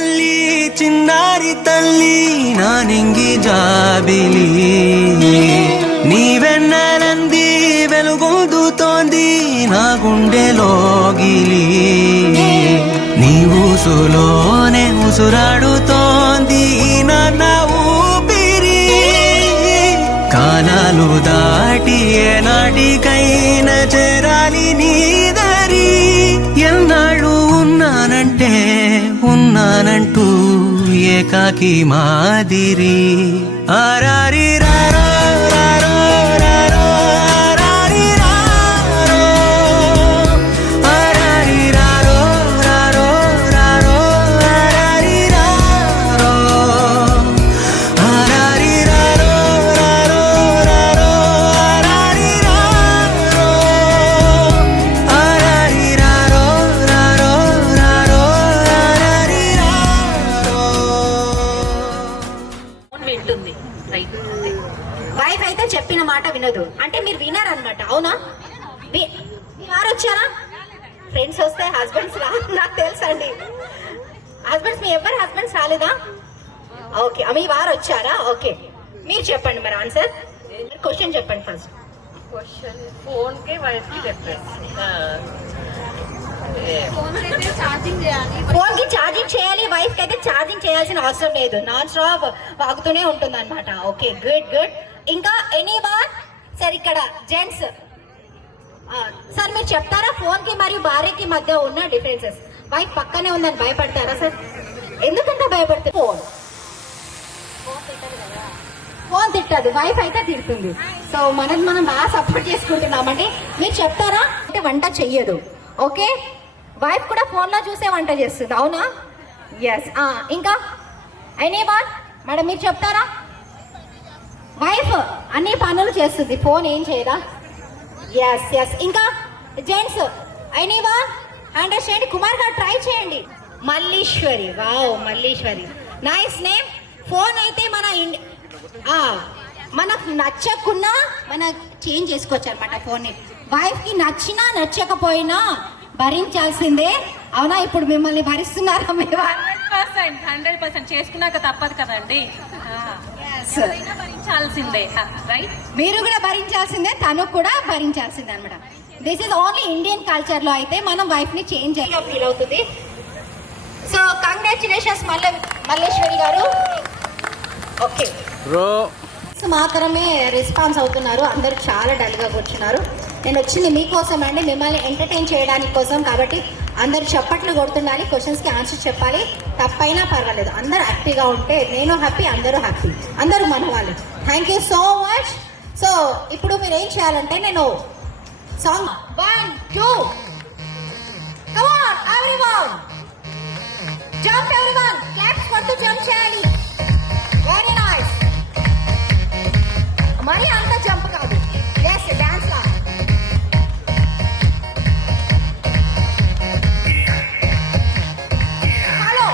తల్లి చిన్నారి తల్లి నా నింగి జాబిలి నీ వెన్నెలంది వెలుగొందుతోంది నా గుండెలోగిలి నీ ఊసులోనే ఉసురాడుతోంది నా ఊపిరి కాలాలు దాటి ఏనాటికైనా చేరాలి నీ దరి ఎన్నాళ్ళు ఉన్నానంటూ ఏకాకి మాదిరి ఆరారి రారో రారో రారో ఆరారి రారో ఆరారి రారో రారో రారో ఆరారి రారో ఆరారి రారో రారో రారో ఆరారి రారో ఆరారి రారో రారో రారో ఆరారి రారో. వింటుంది రైట్. వైఫ్ అయితే చెప్పిన మాట వినదు అంటే మీరు వినారనమాట, అవునా? వారు వచ్చారా? ఫ్రెండ్స్ వస్తే హస్బెండ్స్ నాకు తెలుసండి. హస్బెండ్స్ మీ ఎవరు హస్బెండ్స్ రాలేదా? ఓకే, మీ వారు వచ్చారా? ఓకే, మీరు చెప్పండి మరి ఆన్సర్. క్వశ్చన్ చెప్పండి ఫస్ట్. క్వశ్చన్ ఫోన్ కి వైఫ్ కి చెప్పేసి ఫోన్ కి ఛార్జింగ్ చేయాలి, వైఫ్ కి అయితే ఛార్జింగ్ చేయాల్సిన అవసరం లేదు, నాన్ స్టాప్ వాగుతూనే ఉంటుంది అనమాట. Okay, good good. ఇంకా ఎనీవన్? సార్ ఇక్కడ జెంట్స్ సార్ మీరు చెప్తారా ఫోన్ కి మరియు భార్యకి మధ్య ఉన్న డిఫరెన్సెస్? వైఫ్ పక్కనే ఉందని భయపడతారా సార్? ఎందుకంటే భయపడితే ఫోన్ తిట్టదు, వైఫ్ అయితే తిడుతుంది. సో మనం బాగా సపోర్ట్ చేసుకుంటున్నామండి. మీరు చెప్తారా అంటే వంట చెయ్యదు, ఓకే? వైఫ్ కూడా ఫోన్ లో చూసే వంట చేస్తుంది, అవునా? ఎస్. ఇంకా ఎనీవన్ మేడం మీరు చెప్తారా? వైఫ్ అన్ని పనులు చేస్తుంది, ఫోన్ ఏం చేయదా? Yes yes. ఇంకా జెంట్స్ ఎనీవన్ అండర్స్టాండ్? కుమార్ గారు ట్రై చేయండి. Malleswari, wow Malleswari, nice name. Phone అయితే మనకు నచ్చకున్నా మనం చేంజ్ చేసుకోవచ్చు అనమాట ఫోన్ ని. వైఫ్ కి నచ్చినా నచ్చకపోయినా భరించాల్సిందే, అవునా? ఇప్పుడు మిమ్మల్ని భరిస్తున్నారా? 100% చేసుకున్నాక తప్పదు కదండి, భరించాల్సిందే రైట్. మీరు కూడా భరించాల్సిందే, తను కూడా భరించాల్సిందే అనమాట. This is only Indian culture లో అయితే మనం వైఫ్ ని చేంజ్ ఫీల్ అవుతుంది. సో కంగ్రాచులేషన్స్ మల్లేశ్వరి గారు. ఓకే, మాత్రమే రెస్పాన్స్ అవుతున్నారు, అందరూ చాలా డల్ గా కూర్చున్నారు. నేను వచ్చింది మీకోసం అండి, మిమ్మల్ని ఎంటర్టైన్ చేయడానికి కోసం. కాబట్టి అందరు చప్పట్లు కొడుతుండాలి, క్వశ్చన్స్ కి ఆన్సర్ చెప్పాలి, తప్పైనా పర్వాలేదు. అందరూ హ్యాపీగా ఉంటే నేను హ్యాపీ, అందరూ హ్యాపీ, అందరూ మన వాళ్ళు. Thank you so much. So ఇప్పుడు మీరు ఏం చేయాలంటే నేను song 1 2 come on everyone jump, everyone claps కొడుతూ జంప్ చేయాలి. Very nice. మళ్ళీ అంతా జంప్ కాదు, ఎస్ డాన్స్ లా. హలో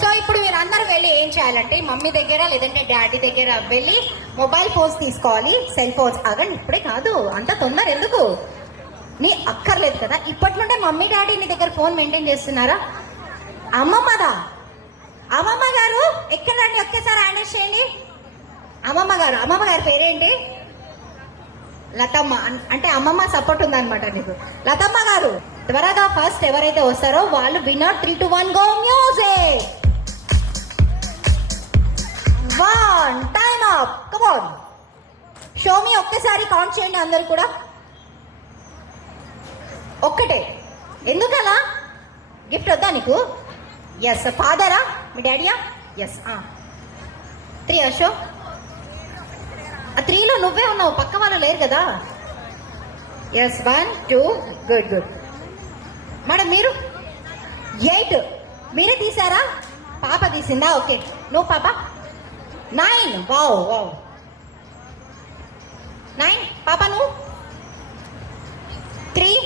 సో ఇప్పుడు మీరు అందరూ వెళ్ళి ఏం చేయాలంటే మమ్మీ దగ్గర లేదంటే డాడీ దగ్గర వెళ్ళి మొబైల్ ఫోన్స్ తీసుకోవాలి, సెల్ ఫోన్స్. అగండి, ఇప్పుడే కాదు, అంత తొందర ఎందుకు? నీ అక్కర్లేదు కదా. ఇప్పట్లోనే మమ్మీ డాడీ నీ దగ్గర ఫోన్ మెయింటైన్ చేస్తున్నారా? అమ్మమ్మదా? అమ్మమ్మ గారు ఎక్కడండి? ఒక్కసారి హ్యాండిల్ చేయండి. అమ్మమ్మ గారి పేరేంటి? లతమ్మ. అంటే అమ్మమ్మ సపోర్ట్ ఉందన్నమాట నీకు. లతమ్మ గారు త్వరగా ఫస్ట్ ఎవరైతే వస్తారో వాళ్ళు winner. 3 2 1 go music. 1 time up. Come on show me. ఒక్కసారి కౌంట్ చేయండి అందరు కూడా. ఒక్కటే. ఎందుకలా? గిఫ్ట్ వద్దా నీకు? ఎస్. ఫాదరా? మీ డాడీయా? ఎస్. 3 అశో. 3లో నువ్వే ఉన్నావు, పక్క వాళ్ళు లేరు కదా. Yes 1 2 good good. మేడం మీరు 8 మీరే తీసారా? పాప తీసిందా? ఓకే. నువ్వు పాప 9. Wow wow 9. పాప నువ్వు 3.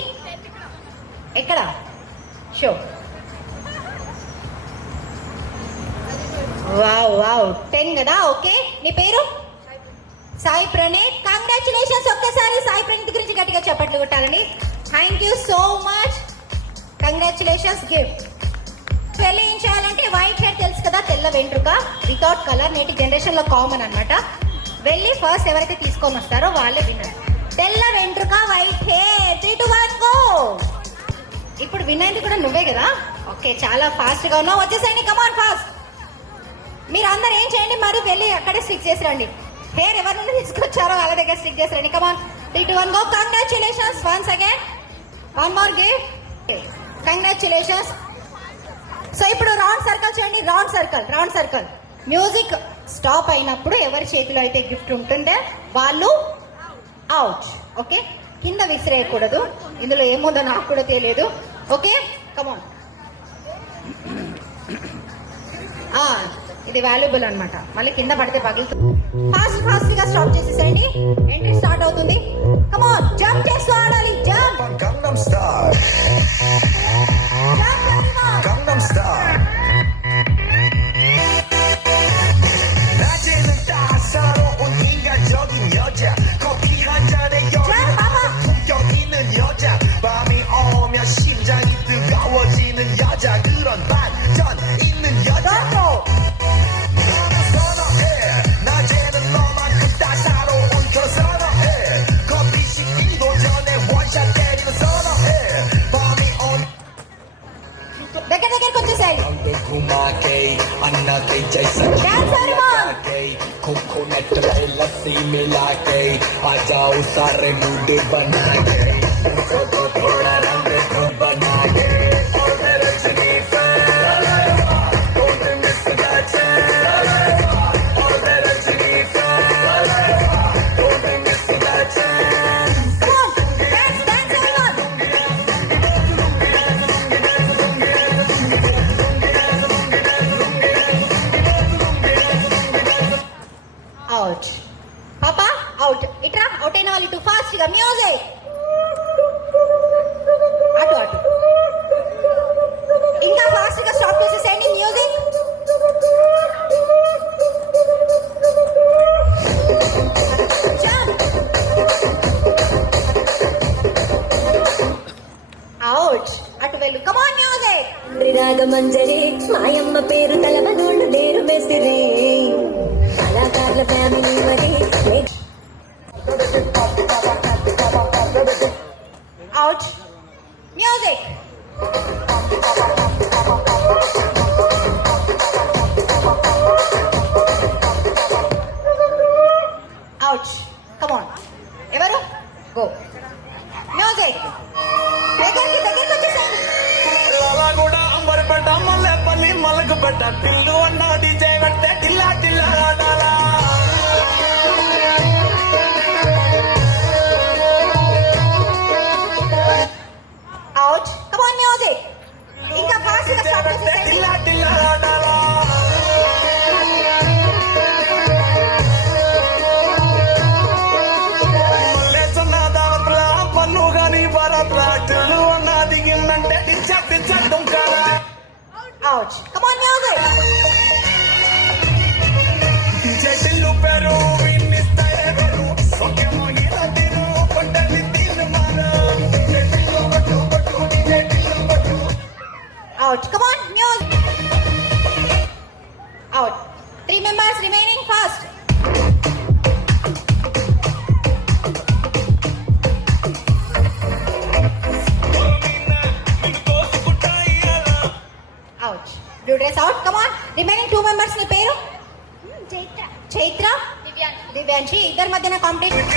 ఎక్కడ? షో. వావ్ వావ్ 10 కదా. ఓకే. నీ పేరు? సాయి ప్రణీత్. కంగ్రాచులేషన్స్. ఒక్కసారి సాయి ప్రణీత్ గురించి గట్టిగా చప్పట్లు కొట్టాలండి. Thank you so much. Congratulations. Gift పెళ్ళి ఏం చేయాలంటే వైట్ హెయిర్ తెలుసు కదా, తెల్ల వెంట్రుక వితౌట్ కలర్ నేటి జనరేషన్ లో కామన్ అన్నమాట. వెళ్ళి ఫస్ట్ ఎవరైతే తీసుకొని వస్తారో వాళ్ళే విన్నర్. తెల్ల వెంట్రుక వైట్ హెయిర్ 3 2 1 గో. ఇప్పుడు విన్నైంది కూడా నువ్వే కదా. ఓకే చాలా ఫాస్ట్ గా ఉన్నావు. వచ్చేసేయండి కమాన్ ఫాస్ట్. మీరు అందరు ఏం చేయండి మరి వెళ్ళి అక్కడే స్టిక్ చేసి రండి. హెయిర్ ఎవరి నుండి తీసుకొచ్చారో వాళ్ళ దగ్గర స్టిక్ చేసి రండి. కమాన్ 3 2 1 go. Congratulations once again. One more gift. Congratulations. So ఇప్పుడు రౌండ్ సర్కిల్ చేయండి. Round circle round circle. Music stop అయినప్పుడు ఎవరి చేతిలో అయితే గిఫ్ట్ ఉంటుందో వాళ్ళు అవుట్. ఓకే. కింద విసిరేయకూడదు. ఇందులో ఏముందో నాకు కూడా తెలియదు. Okay come on. ఇది వాల్యుబుల్ అన్నమాట. మళ్ళీ కింద పడితే పగులుతుంది. ఫాస్ట్ ఫాస్ట్ గా స్టాప్ చేసేసేయండి. ఎంట్రీ స్టార్ట్ అవుతుంది. కమాన్ జంప్ చేస్తూ ఆడాలి. Jump. Gangnam Style. Gangnam Style. 낮에는 따사로운 인간적인 여자 커피 한 잔에 여유가 품격 있는 여자 밤이 오면 심장이 뜨거워지는 여자 그런 반전 있는 여자 나는 선호해 낮에는 너만큼 따사로운 더 선호해 커피 식기도 전에 원샷 때리는 선호해 밤이 오면 దగ్గర దగ్గరకు వచ్చేసేయండి. रंग घुमा के अन्ना के जैसा Dance everyone. के कोकोनट में लस्सी मिला के आ जाओ सारे मूड बना के मुझको तो थोड़ा रंग बना के और मेरे चली don't miss that chance और मेरे चली don't miss that chance Come on, dance, dance everyone. Out. పాపా అవుట్. ఇట్రా. అవుట్ అయిన వాళ్ళు ఇటు ఫాస్ట్ గా మ్యూజిక్. అటు అటు. ఇంకా ఫాస్ట్ గా స్టాప్ చేసేసేయండి మ్యూజిక్. అవుట్. అటు వెళ్ళు. కమాన్ మ్యూజిక్. రాగమంజరి మాయమ్మ పేరు తలవనోళ్ళు లేరు మెసిరి కళాకారుల ఫ్యామిలీ మరి అవుట్. మ్యూజిక్. అవుట్. కమాన్. ఎవరు? గో. మ్యూజిక్. దగ్గరికి వచ్చేసేయండి. లాలాగూడ అంబర్పేట మల్లెపల్లి మలకపేట టిల్లు అన్న డీజే పెడితే Tilla Tilla ఆడాలా out. Come on music. ఇంకా ఫాస్ట్ గా స్టాప్ పెడితే చేసేసేయండి. టిల్లా టిల్లా ఆడాలా మల్లెసన్న దావత్ల పన్ను గాని భారత్ల టిల్లు అన్న దిగిందంటే టిచ్చక్ టిచ్చక్ దుంకాలా out. Come on music. DJ Tillu పేరు విన్నిస్తాయే పేరు ఒకేమో ఇలా తిరు కొండలి తిరు మారా డీజే టిల్లు కొట్టు కొట్టు డీజే టిల్లు కొట్టు out. Come on music. Out. 3 members remaining. Fast. Out. Blue dress out. Come on remaining 2 members. నీ పేరు? చైత్ర. దివ్యాంశి. ఇద్దరి మధ్యన competition.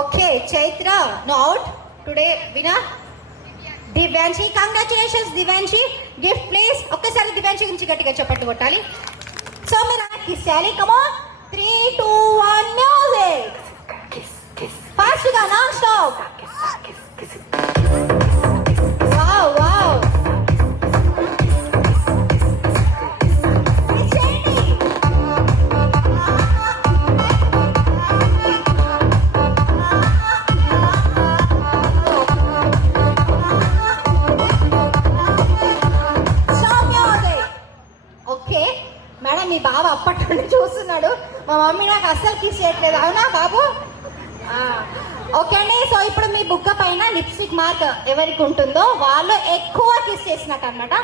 Okay Chaitra no out today winner Divyanshi. Congratulations Divyanshi. Gift please. ఒక్కసారి దివ్యాంశి గురించి గట్టిగా చెప్పట్టు కొట్టాలి. సో మీరు కిస్ చేయాలి. Come on 3, 2, 1 music. ఫాస్ట్ గా non stop. Wow wow. Okay madam, మీ బాబు అప్పటి నుండి చూస్తున్నాడు. మా మమ్మీ నాకు అస్సలు కిస్ చేయట్లేదు. అవునా బాబు? ఓకే అండి. సో ఇప్పుడు మీ బుగ్గ పైన లిప్స్టిక్ మార్క్ ఎవరికి ఉంటుందో వాళ్ళు ఎక్కువ కిస్ చేసినట్టు అనమాట.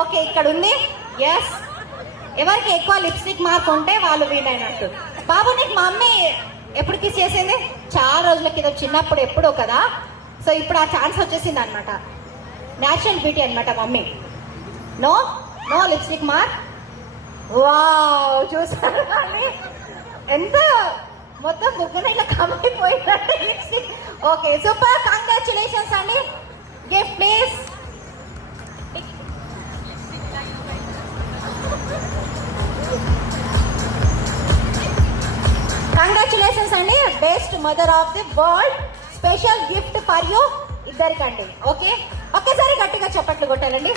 ఓకే, ఇక్కడ ఉంది. ఎస్, ఎవరికి ఎక్కువ లిప్స్టిక్ మార్క్ ఉంటే వాళ్ళు విన్ అయినట్టు. బాబు, నీకు మా మమ్మీ ఎప్పుడు కిస్ చేసింది? చాలా రోజుల కింద, చిన్నప్పుడు ఎప్పుడో కదా. సో ఇప్పుడు ఆ ఛాన్స్ వచ్చేసింది అనమాట. న్యాచురల్ బ్యూటీ అనమాట mummy. No no lipstick mark. Wow, చూసారు ఎంత మొత్తం బుగ్గన ఇలా కమ్మిపోయినట్టు లిప్స్టిక్. ఓకే, సూపర్, కంగ్రాచులేషన్స్ అండి. Gift please. కంగ్రాచులేషన్స్ అండి. Best mother of the world. Special gift for you ఇద్దరికండి. ఓకే, ఒకేసారి గట్టిగా చప్పట్లు కొట్టాలండి.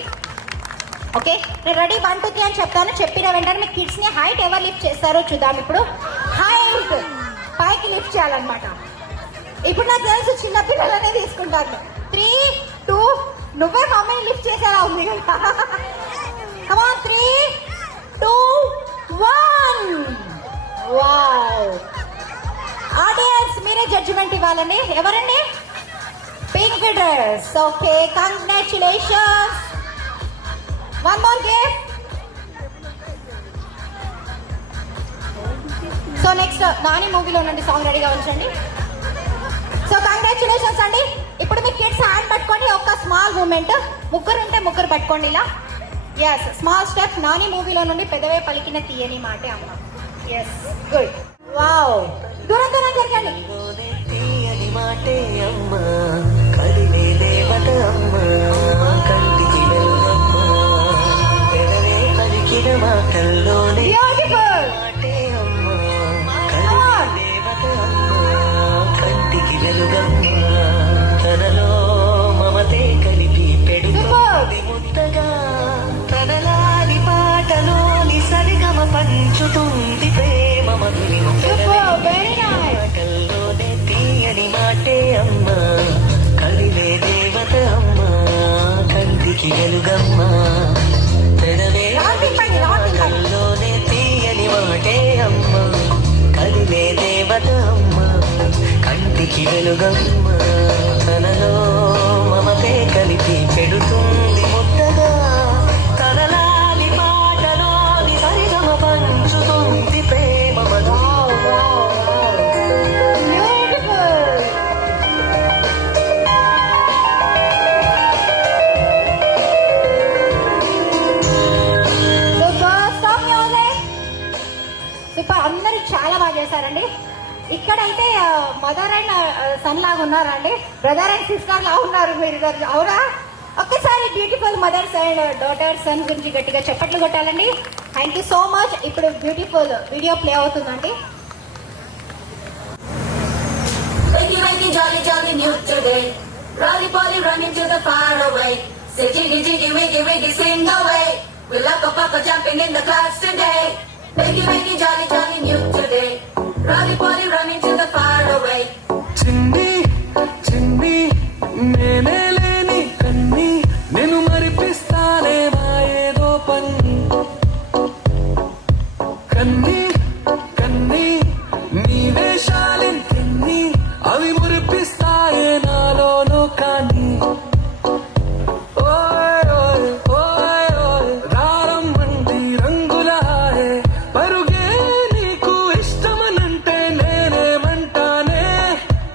ఓకే, నేను రెడీ 1, 2, 3 అని చెప్తాను. చెప్పిన వెంటనే మీ కిడ్స్ ని హైట్ ఎవరు లిఫ్ట్ చేస్తారో చూద్దాం. ఇప్పుడు హైట్ పైకి లిఫ్ట్ చేయాలన్నమాట. ఇప్పుడు నాకు తెలుసు చిన్నపిల్లలనే తీసుకుంటాను. 3, 2, నువ్వే మమ్మీని లిఫ్ట్ చేసేలా ఉంది కదా. కమాన్ 3, 2, 1. వావ్. ఆడియన్స్ మీరే జడ్జిమెంట్ ఇవ్వాలండి. ఎవరండి? Pink dress. Okay, congratulations. One more gift. So next Nani మూవీలో నుండి సాంగ్ రెడీగా ఉంచండి. సో కంగ్రాచులేషన్స్ అండి. ఇప్పుడు మీ కిడ్స్ హ్యాండ్ పట్టుకోండి. ఒక స్మాల్ మూమెంట్. ముగ్గురు ఉంటే ముగ్గురు పట్టుకోండి ఇలా. Yes, small step. నాని మూవీలో నుండి పెదవే పలికిన తీయని మాటే అమ్మ. Yes, good. వావ్, దూరం దూరం జరగండి. తీయని మాటే అమ్మ, కదిలే దేవత అమ్మ, కంటికి వెలుగమ్మ, పెదవే పలికిన మాటల్లోనే బ్యూటిఫుల్. మాటే అమ్మ, కదిలే దేవత అమ్మ, కంటికి వెలుగమ్మ, తనలో మమతే కలిపి పెడుతుంది ముద్దగా, తనలాని పాటలోని సరిగమ పంచుతుంది ప్రేమ మధురి. Very nice. మాటల్లోనే తీయని మాటే అమ్మ, కదిలే దేవత అమ్మ, కంటికి వెలుగమ్మ, పెదవే మాటల్లోనే తీయని మాటే అమ్మ, కదిలే దేవత అమ్మ, కంటికి వెలుగమ్మ, తనలో మమతే కలిపి పెడుతుంది ముద్దగా, తనలాలి పాటలోని సరిగమ పంచుతుంది ప్రేమ మధురి. అందరూ చాలా బాగా చేశారండి. ఇక్కడైతే మదర్ అండ్ సన్ లాగా ఉన్నారండి. బ్రదర్ అండ్ సిస్టర్ లాగా ఉన్నారు మీరు ఇద్దరు. అవునా? ఒక్కసారి beautiful mothers and daughter son గురించి గట్టిగా చప్పట్లు కొట్టాలండి. Thank you so much. ఇప్పుడు బ్యూటిఫుల్ వీడియో ప్లే అవుతుందండి. Wakey, wakey, jolly, jolly new today. Rolly polly running to the far away. Say jiggy, jiggy, wiggy, wiggy, sing away. We're like a papa jumping in the clouds today. Wakey, wakey, jolly, jolly new today. Rolly polly running to the far away. చిన్ని చిన్ని నేనే లేని కన్ని, నేను మరిపిస్తానే నా ఏదో పని. కన్ని కన్ని నీ వేషాలెన్ని, అవి మురిపిస్తాయే నాలోనో కానీ. ఓయ్ ఓయ్ ఓయ్ ఓయ్ రారమ్మంటి రంగుల హాయే, పరుగే నీకు ఇష్టమనంటే నేనేమంటానే,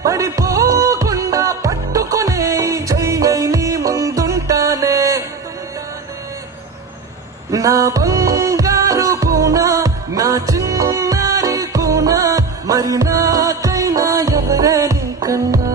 పడిపోకుండా పట్టుకునే చెయ్యై నీ ముందుంటానే. నా బంగారు కూనా, నా చిన్నారి కూనా, మరి నాకైనా ఎవరే నీకన్నా.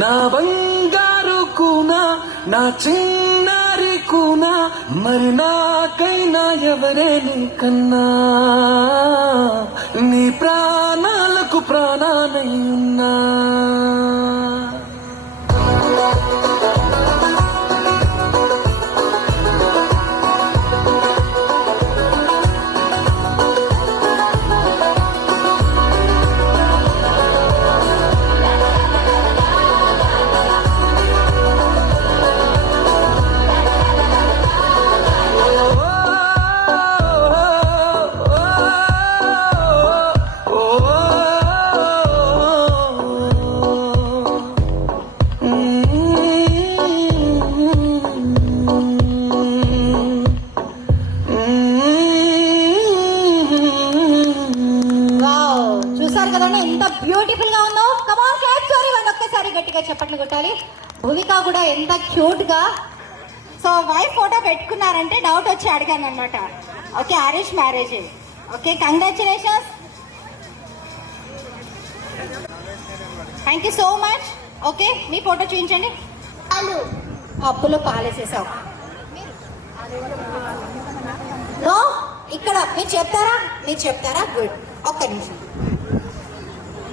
నా బంగారు కూనా నా చిన్నారి కూనా మరి నాకైనా ఎవరే నీకన్నా నీ ప్రాణాలకు ప్రాణానై ఉన్నా వావ్, చూసారు కదండి ఎంత బ్యూటిఫుల్ గా ఉందో. కమాన్ క్యాచ్ సారీ వాళ్ళు ఒక్కసారి గట్టిగా చప్పట్లు కొట్టాలి. భూమిక కూడా ఎంత క్యూట్ గా. సో వైఫ్ ఫోటో పెట్టుకున్నారంటే డౌట్ వచ్చి అడిగాను అనమాట. Okay, arrange marriage. Okay, congratulations, thank you so much. Okay, me photo చూపించండి. పప్పులో పాలేసేసావు. నో, ఇక్కడ మీరు చెప్తారా? గుడ్, ఒక్క నిమిషం.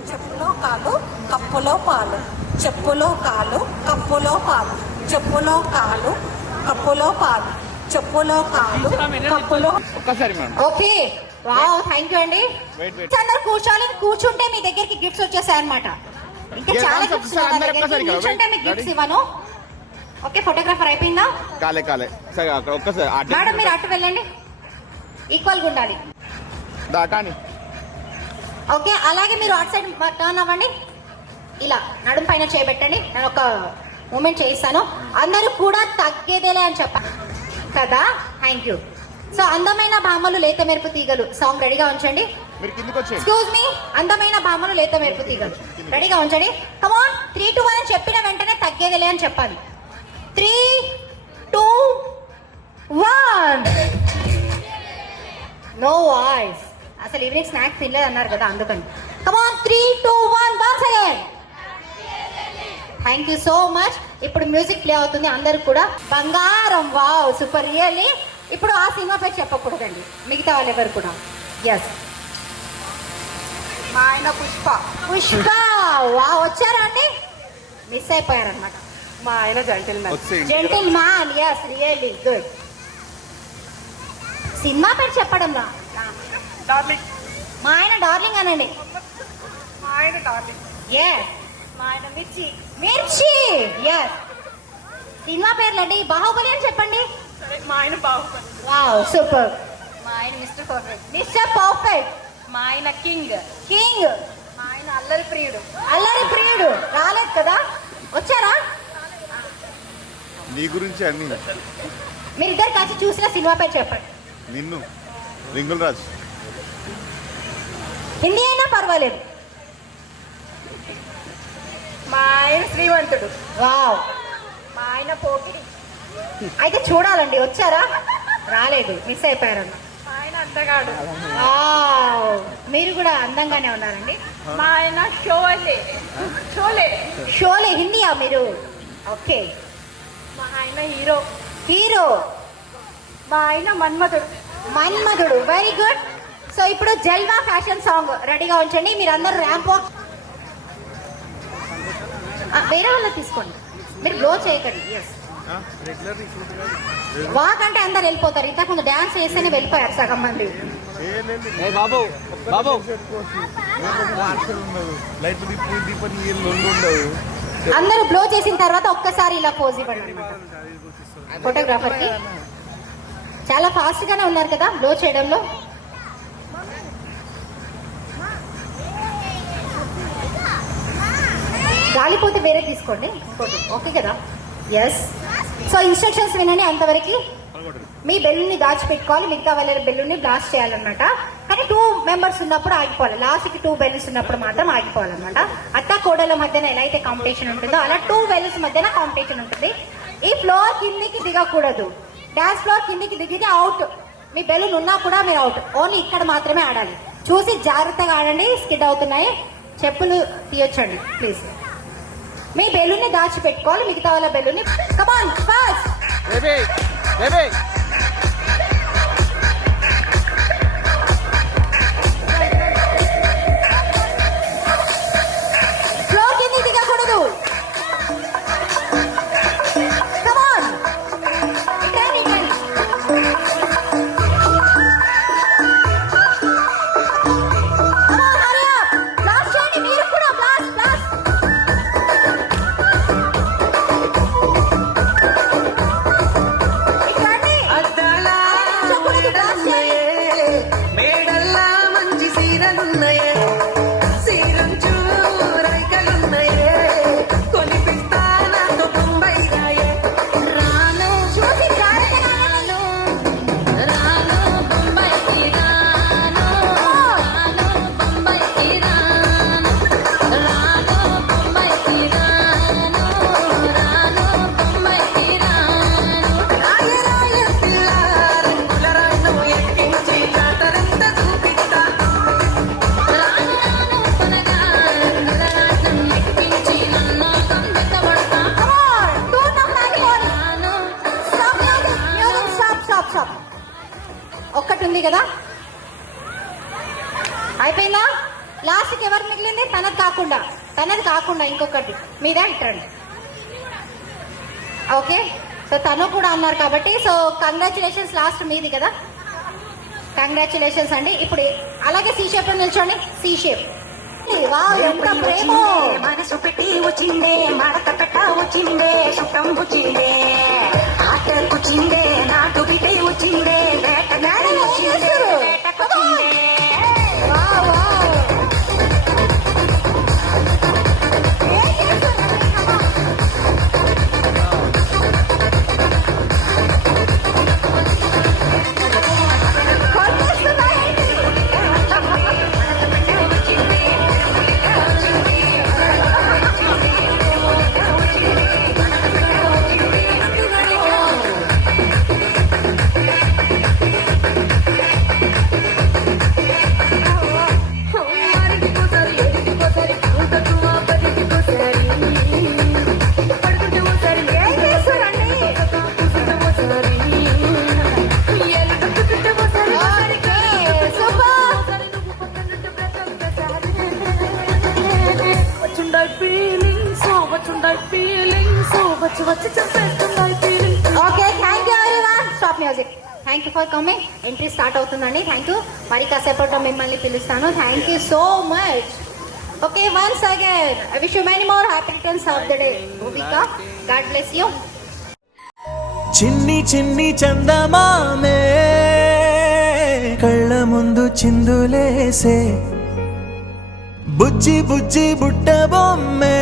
చెప్పులో కాలు కప్పులో పాలు, చెప్పులో కాలు కప్పులో పాలు, చెప్పులో కాలు కప్పులో పాలు, చెప్పులో కాలు కప్పులో. ఓకే, వావ్, థ్యాంక్ యూ అండి. అందరు కూర్చుంటే మీ దగ్గరికి గిఫ్ట్స్ వచ్చేసాయి అనమాట. ఇంకా చాలా గిఫ్ట్స్ కూర్చుంటే మీకు గిఫ్ట్స్ ఇవ్వను. ఓకే, ఫోటోగ్రాఫర్ అయిపోయిందా? కాలే సరే అక్కడ ఒక్కసారి మేడం మీరు అటు వెళ్ళండి, ఈక్వల్ గా ఉండాలి. కానీ ఓకే, అలాగే మీరు అటు సైడ్ టర్న్ అవ్వండి. ఇలా నడుము పైన చేయబెట్టండి. నేను ఒక మూమెంట్ చేయిస్తాను. అందరూ కూడా తగ్గేదేలే అని చెప్పాను కదా. Thank you. సో అందమైన భామలు లేత మెరుపు తీగలు సాంగ్ రెడీగా ఉంచండి. మీరు కిందకి వచ్చేయండి. ఎక్స్క్యూజ్ మీ, అందమైన భామలు లేత మెరుపు తీగలు రెడీగా ఉంచండి. కమాన్, 3, 2, 1 అని చెప్పిన వెంటనే తగ్గేదేలే అని చెప్పాలి. 3, 2, 1. No voice. అసలు ఈవినింగ్ స్నాక్స్ తినలేదు అన్నారు కదా, అందుకని. Come on, 3, 2, 1 dance again. Thank you so much. ఇప్పుడు మ్యూజిక్ ప్లే అవుతుంది. అందరూ కూడా బంగారం. Wow, super, really. ఇప్పుడు ఆ సినిమా పేరు చెప్పకూడదండి, మిగతా వాళ్ళు ఎవరు కూడా. ఎస్, మా ఆయన పుష్ప. వా, వచ్చారా అండి? మిస్ అయిపోయారనమాట. మా ఆయన జంటిల్మెన్. వచ్చేయండి. Gentleman. Yes, really good. Cinema పేరు చెప్పడంలా. డార్లింగ్. మా ఆయన డార్లింగ్ అనండి. మా ఆయన డార్లింగ్. ఎస్, మా ఆయన మిర్చి. మిర్చి. Yes, cinema పేర్లండి. బాహుబలి అని చెప్పండి. మా ఆయన బాహుబలి. Wow, super. మా ఆయన మిస్టర్ పర్ఫెక్ట్. Mister perfect. మా ఆయన కింగ్. కింగ్. మా ఆయన అల్లరి ప్రియుడు. అల్లరి ప్రియుడు. రాలేదు కదా, వచ్చారా? నీ గురించి అన్ని మీరిద్దరు కలిసి చూసిన సినిమా పేరు చెప్పండి. నిన్ను రింగుల్ రాజ్. హిందీ అయినా పర్వాలేదు. మా ఆయన శ్రీమంతుడు. వావ్, మా ఆయన పోకిరి. అయితే చూడాలండి. వచ్చారా? రాలేదు, మిస్ అయిపోయారన్న. మా ఆయన అందగాడు. వావ్, మీరు కూడా అందంగానే ఉన్నారండి. మా ఆయన షోలే. షోలే హిందీయా మీరు? ఓకే, మా ఆయన హీరో. హీరో. మా ఆయన మన్మధుడు. Very good. సో ఇప్పుడు జల్వా ఫ్యాషన్ సాంగ్ రెడీగా ఉంచండి. మీరు అందరూ ర్యాంప్ వాక్ వేరే వాళ్ళ తీసుకోండి, మీరు గ్లో చేయకండి. ఎస్, వాక్ అంటే అందరు వెళ్ళిపోతారు. ఇంతకుముందు డాన్స్ చేస్తేనే వెళ్ళిపోయారు సగం మంది. బాబు లైట్ దీపని ఉండదు. అందరూ బ్లో చేసిన తర్వాత ఒక్కసారి ఇలా పోజ్ ఇవ్వండి అనమాట ఫోటోగ్రాఫర్ కి. చాలా ఫాస్ట్ గానే ఉన్నారు కదా బ్లో చేయడంలో. గాలిపోతే వేరే తీసుకోండి ఇంకోటి. ఓకే కదా? ఎస్. సో ఇన్స్ట్రక్షన్స్ వినండి అంతవరకు. మీ బెలూన్ని దాచిపెట్టుకోవాలి, మిగతా వాళ్ళ బెలూన్ని బ్లాస్ట్ చేయాలన్నమాట. కానీ 2 మెంబర్స్ ఉన్నప్పుడు ఆగిపోవాలి. లాస్ట్కి 2 బెలూన్స్ ఉన్నప్పుడు మాత్రం ఆగిపోవాలన్నమాట. అత్త కోడల మధ్యన ఎలా అయితే కాంపిటీషన్ ఉంటుందో అలా 2 బెలూన్స్ మధ్యన కాంపిటీషన్ ఉంటుంది. ఈ ఫ్లోర్ కిందికి దిగకూడదు. డాన్స్ ఫ్లోర్ కిందికి దిగితే అవుట్. మీ బెలూన్ ఉన్నా కూడా మీరు అవుట్. ఓన్లీ ఇక్కడ మాత్రమే ఆడాలి. చూసి జాగ్రత్తగా ఆడండి. స్కిడ్ అవుతున్నాయి. చెప్పులు తీయొచ్చండి ప్లీజ్. మీ బెలూన్ని దాచిపెట్టుకోవాలి, మిగతా వాళ్ళ బెలూన్ని. Come on fast. ఫ్లోర్ కింద దిగకూడదు. కమాన్. మీరు కూడా బ్లాస్ట్ బ్లాస్ట్. మేడల్లా మంచి సీరలున్నాయే, సీరంచు రైకలున్నాయే, కొనిపిస్తా నాతో బొంబాయి రాయే. రాను చూసి రాను రాను బొంబాయికి రాను, రాను బొంబాయికి రాను, రాను బొంబాయికి రాను, రాను బొంబాయికి రాను. రాయ రాయ పిల్ల రంగుల రాను ఎక్కించి జాతరంతా చూపిస్తా. రాను రాను కొనగా రంగులరాట్నం ఎక్కించి నన్ను కంపెట్టబడతా. రాను స్టాప్. ఒక్కటి ఉంది కదా, అయిపోయిందా? లాస్ట్కి ఎవరు మిగిలింది? తనది కాకుండా ఇంకొకటి మీద ఇట్టండి. ఓకే, సో తను కూడా అన్నారు కాబట్టి, సో కంగ్రాచులేషన్స్. లాస్ట్ మీది కదా, కంగ్రాచులేషన్స్ అండి. ఇప్పుడు అలాగే సి షేప్ లో నిల్చోండి. C shape. ఎంత ప్రేమ. మనసు పెట్టి వచ్చిందే, మడత పెట్ట వచ్చిందే, సుఖం వచ్చిందే, ఆట కూర్చిందే, నాటు బిడ్డ వచ్చిందే, వేటగాడి వచ్చిందే, వేటకొచ్చిందే. Okay, thank you everyone. Stop music. Thank you for coming. Entry start అవుతుందండి. Thank you. మరి కాసేపట్లో మిమ్మల్ని పిలుస్తాను. Thank you so much. Okay, once again I wish you many more happy returns of the day. Bhumika, god bless you. చిన్ని చిన్ని చందమామే కళ్ళ ముందు చిందులేసే, బుజ్జి బుజ్జి బుట్ట బొమ్మే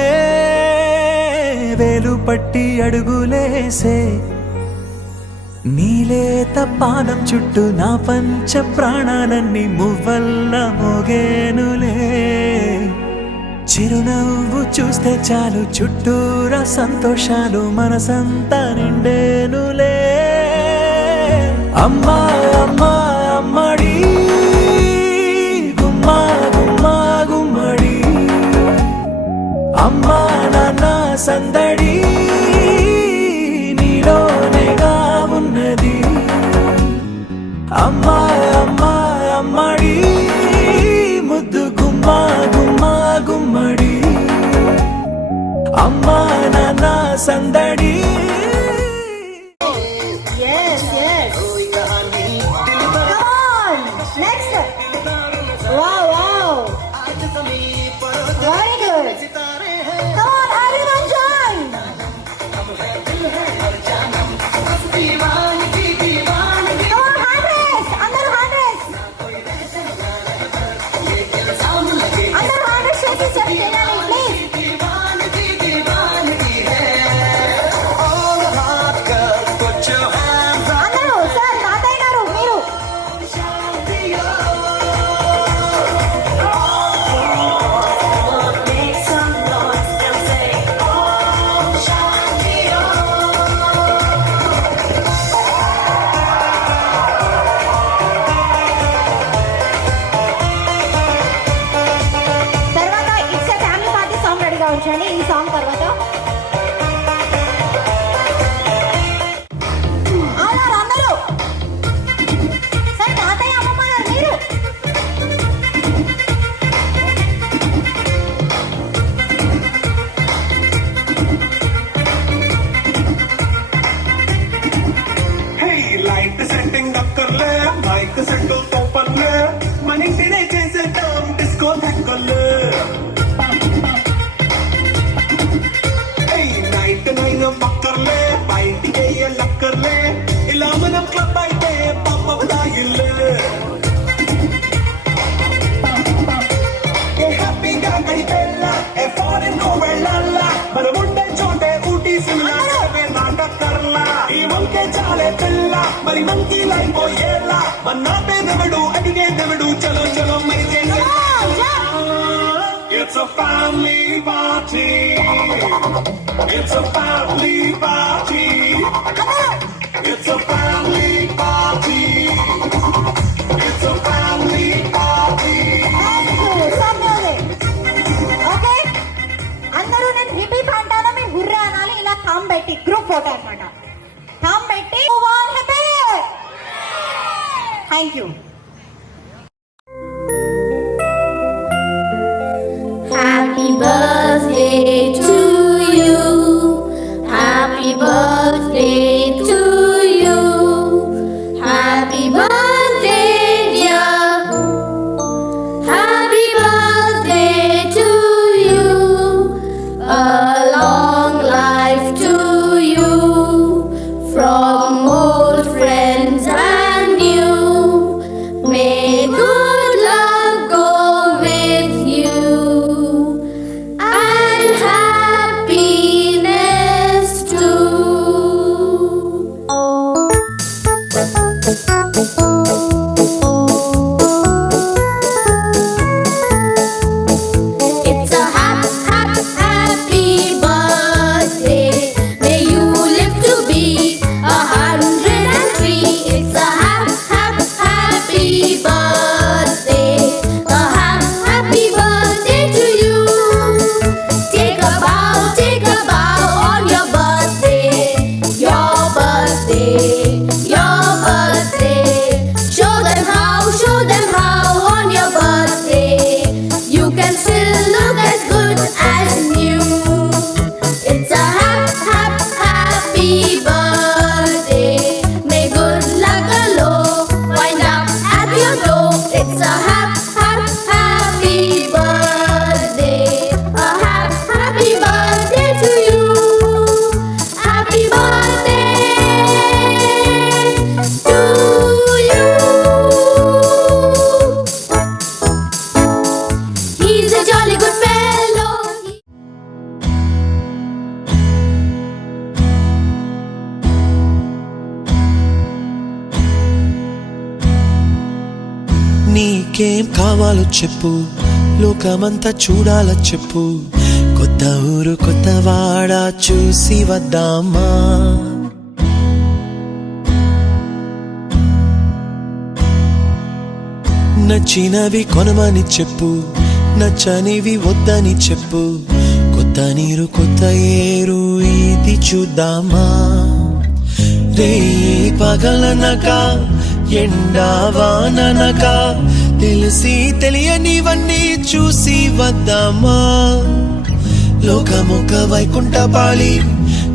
వేలు పట్టి అడుగులేసే, నీలేత పానం చుట్టూ నా పంచ ప్రాణాలన్నీ మువ్వల్ల మోగేనులే. చిరునవ్వు చూస్తే చాలు చుట్టూరా సంతోషాలు మనసంతా నిండేనులే. అమ్మా అమ్మా అమ్మడి గుమ్మా గుమ్మా గుమ్మడి, అమ్మా నాన్న సందడి నీలోనేగా ఉన్నది. అమ్మా అమ్మా అమ్మడి ముద్దు గుమ్మా గుమ్మా గుమ్మడి, అమ్మా నాన్న సందడి. Very good. Come on, everyone join. Come on, hand raise. Under hand raise. Under hand raise చేసి చెప్తున్నాను, please. మన ఇంటినే చేసేద్దాం డిస్కో థెక్కలు. నైట్ నైన్ పక్కర్లే బయటికి లక్కర్లే ఇలా మనం క్లబ్ అయితే పాప ఇల్లు హ్యాపీగా గడిపెళ్ళ ఏ ఫారెన్ కో వెళ్ళాల మనం ఉండే చోటే ఊటీ సిమ్లా నాటకర్లా ఈ వంకే చాలే పిల్ల మరి మంకీ లైఫ్ పోయేలా మన పేదవడు అడిగే దేవుడు చలో చలో మరి It's a family party. It's a family party. It's a family party. It's a family party. Okay అందరూ నేను రిపీట్ అంటాను మీరు హుర్రా అనాలి ఇలా థమ్ పెట్టి గ్రూప్ ఫోటో అన్నమాట థమ్ పెట్టి thank you Happy birthday to you. Happy birthday to you. Happy birthday, dear. Happy birthday to you. A long life to you. From old friends and new. May good luck go with you. And happiness too. It's a happy birthday. May you live to be 103. It's a happy birthday. A happy birthday to you. Take a bow on your birthday. Your birthday, your birthday. Show them how on your birthday. You can still look as good as new. It's a happy birthday. May good luck galore wind up at your door. It's a happy birthday. A happy birthday to you. Happy birthday to you. He's a jolly good fellow. నీకేం కావాలో చెప్పు లోకమంతా చూడాల చెప్పు కొత్త ఊరు కొత్త వాడ చూసి వద్దామా నచ్చినవి కొనమని చెప్పు నచ్చనివి వద్దని చెప్పు కొత్త నీరు కొత్త ఏరు ఇది చూద్దామా రే పగలనక ఎండా వాననక తెలిసి తెలియనివన్నీ చూసి వద్దామా లోకమొక వైకుంఠపాళి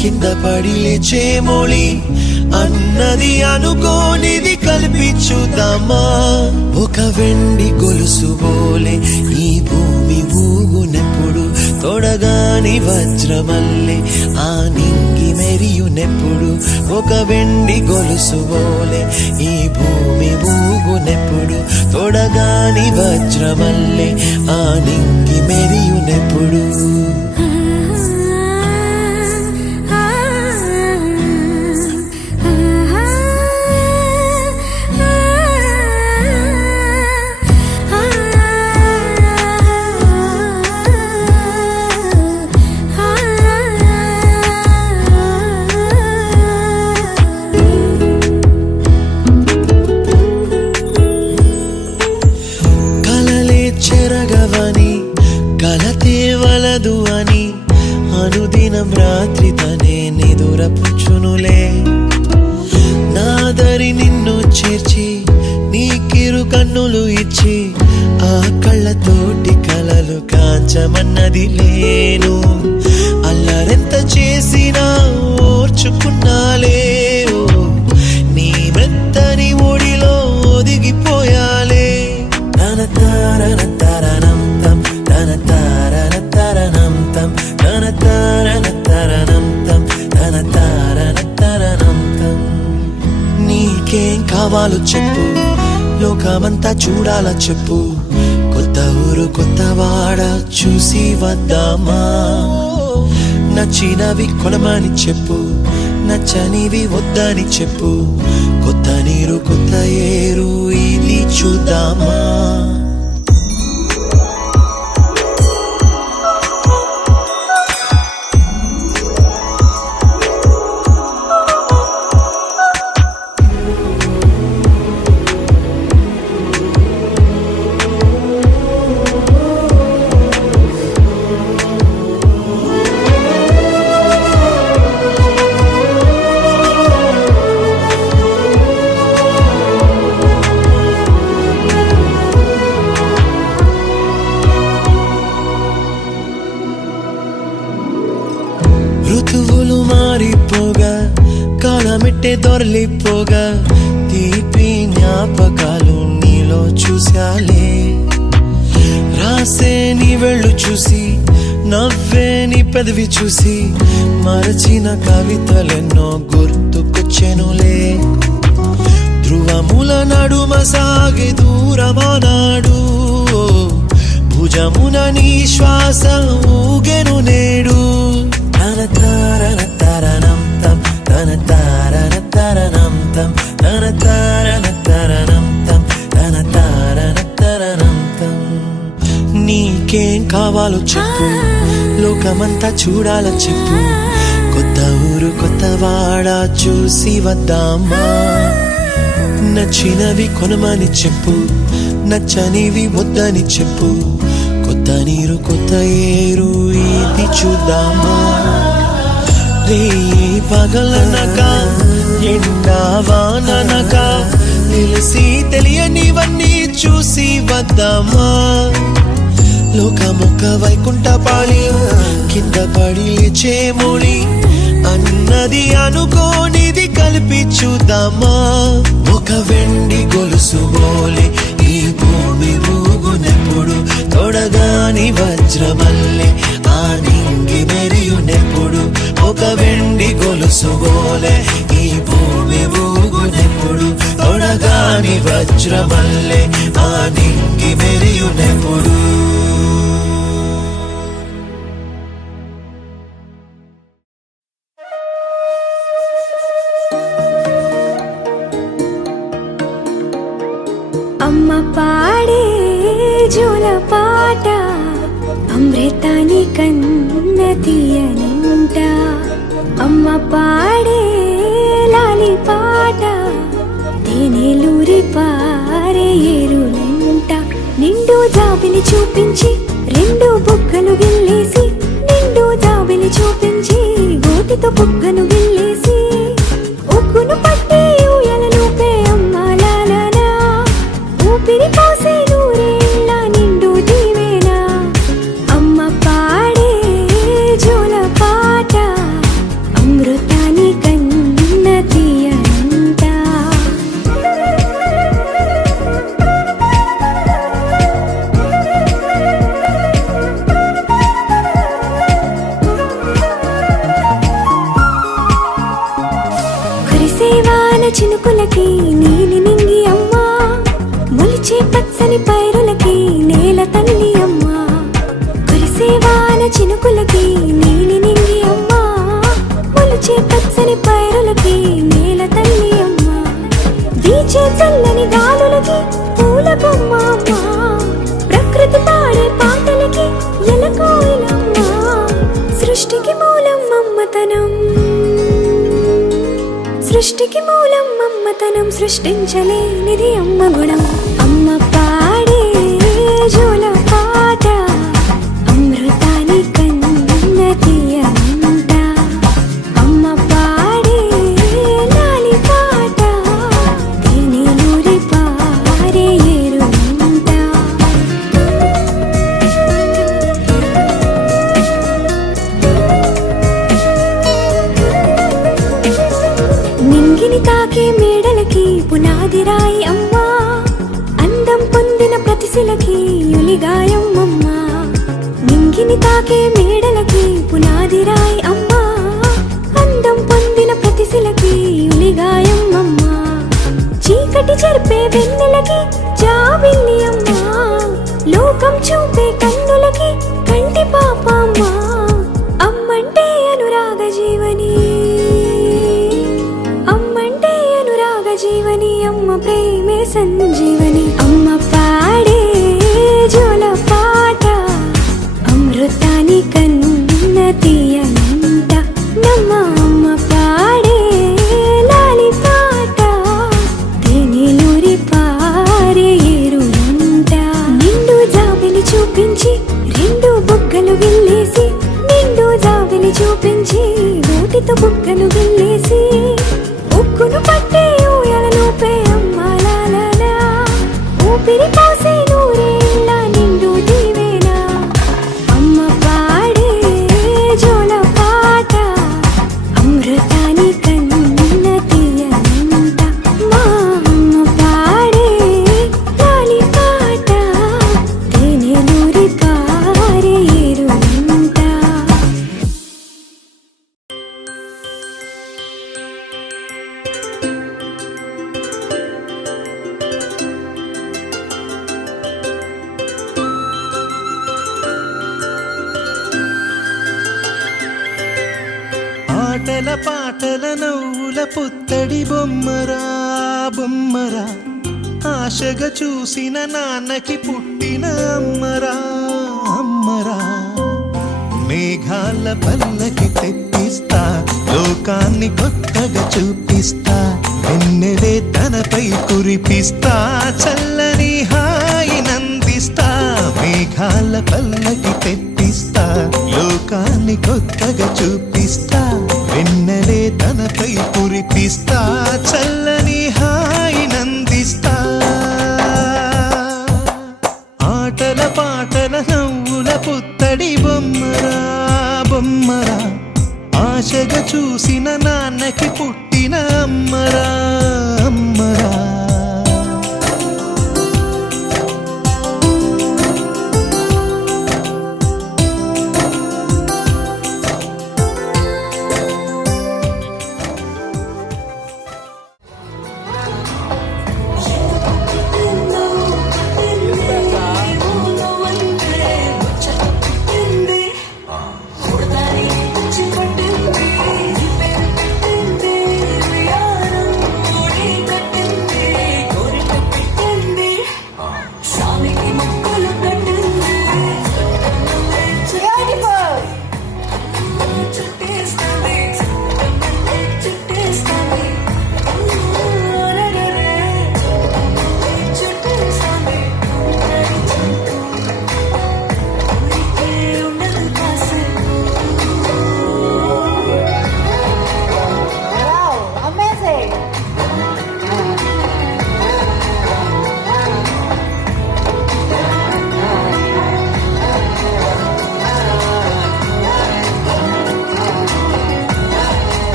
కింద పడి లేచే మోళి అన్నది అనుకోనిది కలిపి చూద్దామా ఒక వెండి గొలుసు బోలే ఈ భూమి ఊగునెప్పుడు తొడగాని వజ్రమల్లే ఆ నింగి మెరియునెప్పుడు ఒక వెండి గొలుసు బోలే ఈ భూమి ఊగునెప్పుడు తొడగాని వజ్రమల్లే ఆ నింగి మెరియునెప్పుడు చెరగవని కలతే వలదు అని అనుదినం రాత్రి తనే నిదురపుచ్చునులే నాదరి నిన్ను చేర్చి నీకిరు కన్నులు ఇచ్చి ఆ కళ్ళతోటి కలలు కాంచమన్నది లేను అల్లరెంత చేసినా ఓర్చుకున్నాలే నీ మెత్తని ఒడిలో ఒదిగిపోయాలే నా కావాలో చెప్పు, లోకమంతా చూడాలా చెప్పు, కొత్త ఊరు కొత్త వాడ చూసి వద్దామా. నచ్చినవి కొనమని చెప్పు, నచ్చనివి వద్దని చెప్పు, కొత్త నీరు కొత్త ఏరు ఇది చూద్దామా. ఋతువులు మారిపోగా కాలమెట్టే దొరలిపోగా తీపి జ్ఞాపకాలు నీలో చూశాలే. రాసే నీ వెళ్ళు చూసి, నవ్వే నీ పెదవి చూసి, మరచిన కవితలెన్నో గుర్తుకొచ్చెనులే. ధ్రువముల నడుమ సాగి దూరమానాడు, భుజమున నీ శ్వాస ఊగెను నేడు. తన తారన తరణం తం, తన తారన తరణం తం, తన తారన తరణం తం, తన తారన తరణం తం. నీకేం కావాలో చెప్పు, లోకమంతా చూడాల చెప్పు, కొత్త ఊరు కొత్త వాడ చూసి వద్దామా. నచ్చినవి కొనమని చెప్పు, నచ్చనివి వద్దని చెప్పు, కొత్త నీరు కొత్త ఏరు ఇది చూద్దామా. రే పగలనక ఎండా వాననక తెలిసి తెలియనివన్నీ చూసి వద్దామా. లోకమొక్క వైకుంఠపాళి కింద పడి లేచే మోళి అన్నది అనుకోనిది కలిపి చూద్దామా. ఒక వెండి గొలుసు బోలే ఈ భూమి ఊగునెప్పుడు, తొడగాని వజ్రమల్లె ఆ నింగి మెరియునెప్పుడు. ఒక వెండి గొలుసు బోలే ఈ భూమి ఊగునెప్పుడు, తొడగాని వజ్రమల్లె ఆ నింగి మెరియునెప్పుడు. అమ్మ పాడే జోల పాట అమృతాని కన్న తీయనంట. అమ్మ పాడే లాలి పాట తేనెలూరి పారే ఏరులంట. నిండు జాబిలి చూపించి రెండు బుగ్గలు గిల్లేసి, నిండు జాబిలి చూపించి గోటితో బుగ్గను గిల్లేసి, ఉగ్గును పట్టి ఊయలలోపే అమ్మ లాలనా, ఊపిరి పోసే నూరేళ్ళ నిండు దీవేనా. అమ్మ పాడే జోల పాట అమృతాని కన్న తీయనంట. కురిసేవాన చినుకులకి నీలి నింగి అమ్మా, మొలిచే పచ్చని పైరులకి నేల తల్లి అమ్మా. కురిసేవాన చినుకులకి నీలి నింగి అమ్మా, మొలిచే పచ్చని పైరులకి నేల తల్లి అమ్మా. వీచే చల్లని గాలులకి పూల బొమ్మ అమ్మా, ప్రకృతి పాడే పాటలకి ఎలకోయిలమ్మా. సృష్టికి మూలం మమ్మతనం, సృష్టికి మూలం మమ్మతనం, సృష్టించలేనిది అమ్మ గుణం. అమ్మ పాడే జోల పాట అమృతాని కన్న తీయనంట. అమ్మ పాడే లాలి పాట తేనెలూరి పారే ఏరులంట. నింగిని తాకే మేడలకి పునాది రాయి అమ్మా, అందం పొందిన ప్రతిశిలకి యులిగాయం అమ్మా. నింగిని తాకే మేడలకి పునాది రాయి అమ్మా, అందం పొందిన ప్రతిశిలకి యులిగాయం అమ్మా. చీకటి తెలిపే వెన్నెలకి జాబిల్లి అమ్మా, లోకం చూపే కన్నులకి కంటి పాప అమ్మా. అమ్మంటే అనురాగ జీవని, అమ్మంటే అనురాగ జీవని, అమ్మ ప్రేమే సంజీవని. అమ్మ పాడే జోల పాట అమృతాని కన్న తీయనంట, నమ్మ అమ్మ పాడే లాలి పాట తేనెలూరి పారే ఏరునంట. నిండు జాబిలి చూపించి రెండు బుగ్గలు గిల్లేసి, నిండు జాబిలి చూపించి నోటితో బుగ్గలు గిల్లేసి, ఉక్కును పట్టే ఊయలలోపే అమ్మాలా, ఊపిరి పోసే నూరేళ్ళ నిండు దీవేనా. అమ్మ పాడే జోల పాట అమృతాని కన్న తీయనంట, మా అమ్మ పాడే లాలి పాట తేనెలూరి పారే ఏరునంట. ఆటల పాటల నవ్వుల పుత్తడి బొమ్మరా బొమ్మరా, ఆశగా చూసిన నాన్నకి పుట్టిన అమ్మరా అమ్మరా. మేఘాల పల్లకి తెప్పిస్తా, లోకాన్ని కొత్తగా చూపిస్తా, వెన్నెలే తనపై కురిపిస్తా, చల్లని హాయినందిస్తా. మేఘాల పల్లకి తెప్పిస్తా, లోకాన్ని కొత్తగా చూపిస్తా, వెన్నెలే తనపై కురిపిస్తా, చల్లని హాయినందిస్తా. ఆటల పాటల నవ్వుల పుత్తడి బొమ్మరా బొమ్మరా, ఆశగా చూసిన నాన్నకి పుట్టిన అమ్మరా అమ్మరా.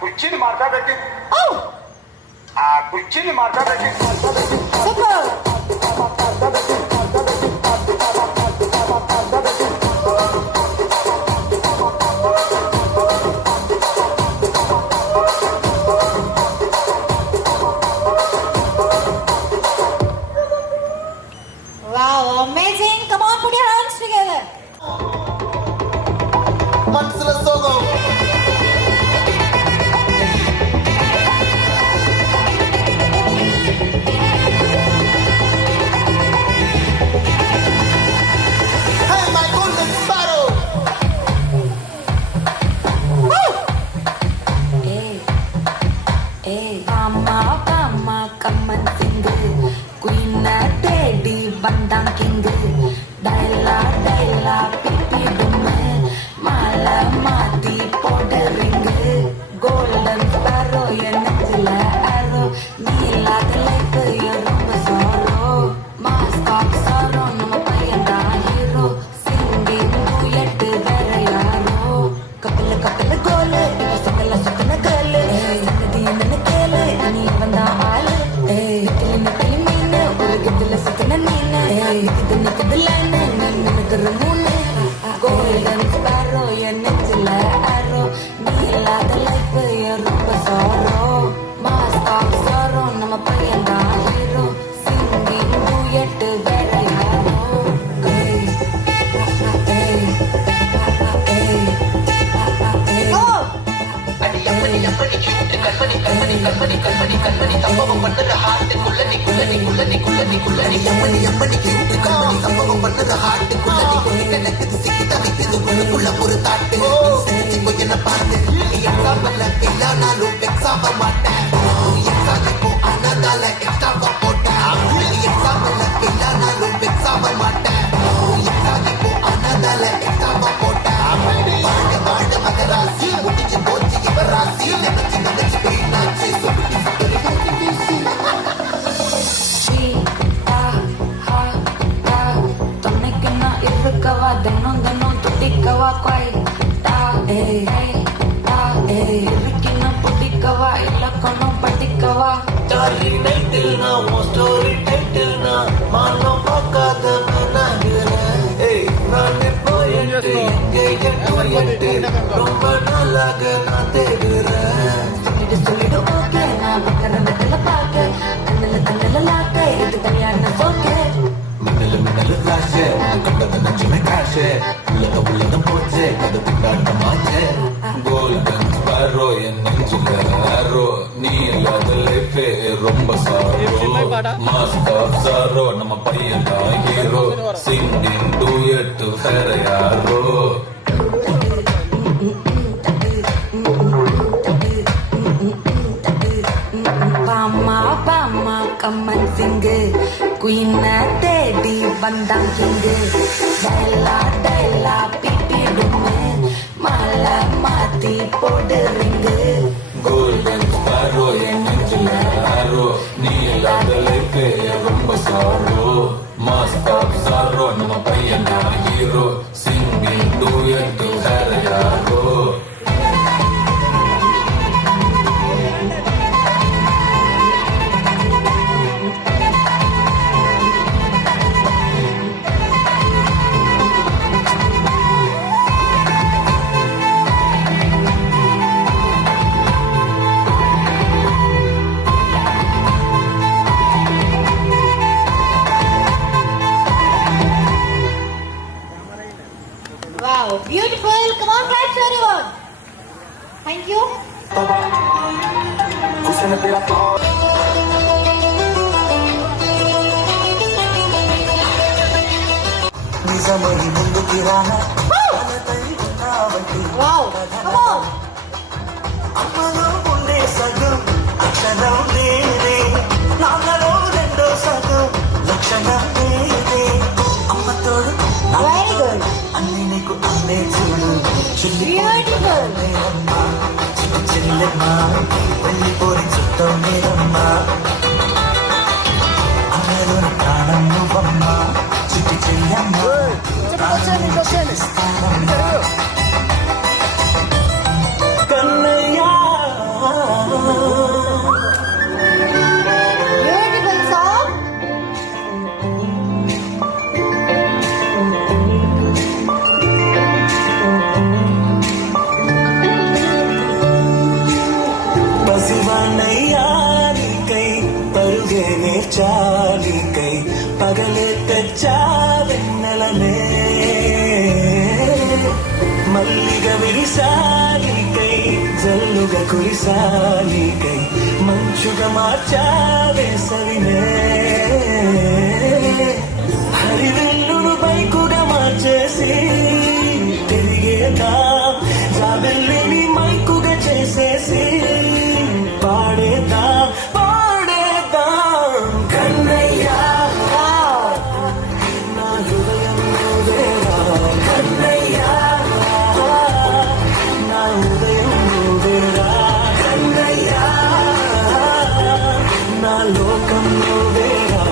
కుర్చీని మాట్లాడబెట్టి ఆ కుర్చీని మాట్లాడబెట్టి మనసుల సోగం Hey, my golden sparrow! Pama, come and sing. Queen Teddy, Bandang King. Daila, pipi dume. Mala mati, powder ring. Golden sparrow, your nextla arrow. Neela, the life, your rumba sorrow. Mask of sorrow, no payanda hero. Singing, duet, vera yaro. Couple gole, ipo sangala sukana gale. Sangadi nana kele, ani vanda aale. Nikali meene, urugidila sukana neene. Nikadila neene, nanakara moone. Golden sparrow, your nextla arrow. Neela, the life, your rumba sorrow. Mask of sorrow, nama payanda hero. Singing, duet, vera yaro. Denon tutikawa kwai ta irikina putikawa ilakono patikawa Starry night na story title na mano pakada managura hey nane poyete engeyete romba nalaga na tegura sulidu okay na bakara nakala paake kannala laake idu kalyana soke மின்னலு flash கண்டத நெஞ்சுமே crash உள்ளத போச்சே கத திண்டாட்ட மாச்சே golden sparrow என் நெஞ்சுல ஆரோ நீ இல்லாத லைஃபே ரொம்ப sorrow mask of sorrow நம்ம பையன் தான் ஹீரோ சிங்கிங் டூயட் வேற யாரோ Pama, come and sing. Queen Teddy, Bandang King. Daila, pipi dume. Mala mati, powder ring. Golden Sparrow என் நெஞ்சுல ஆரோ நீ இல்லாத லைஃபே ரொம்ப சாரோ மாஸ்க் ஆஃப் சாரோ நம்ம பையன் தான் ஹீரோ சிங்கிங் டூயட் வேற யாரோ Wow, beautiful. Come on, claps everyone. Thank you. నిజమని ముందుకి రానా Wow, come on. అమ్మలో ఉండే సగం అక్షరం నేనే నాన్నలో రెండో సగం లక్షణం నేనే అమ్మ తోడు Very good. అన్ని నీకు అందే చూడు Beautiful. అమ్మా చిన్న చెల్లెమ్మ వెళ్ళిపోయి చుట్టం మీరమ్మా అమ్మలోని ప్రాణం నువ్వమ్మా చుట్టి చెల్లెమ్మ కన్నయ్యా Beautiful song. పసివాణయ్యా నీకై పరుగే నేర్చాలికై పగలే తెచ్చా వెన్నెలనే మల్లిగ విరిసాలికై జల్లుగా కురిసాలికై మంచుగా మార్చావే సవినే హరివెల్లును బైకుగా మార్చేసి తిరిగేదా జాబెల్లిని మైకుగా చేసేసి పాడేదా పాడేదా కన్నయ్యా నా హృదయం నువ్వేరా కన్నయ్యా నా హృదయం నువ్వేరా కన్నయ్యా నా లోకం నువ్వేరా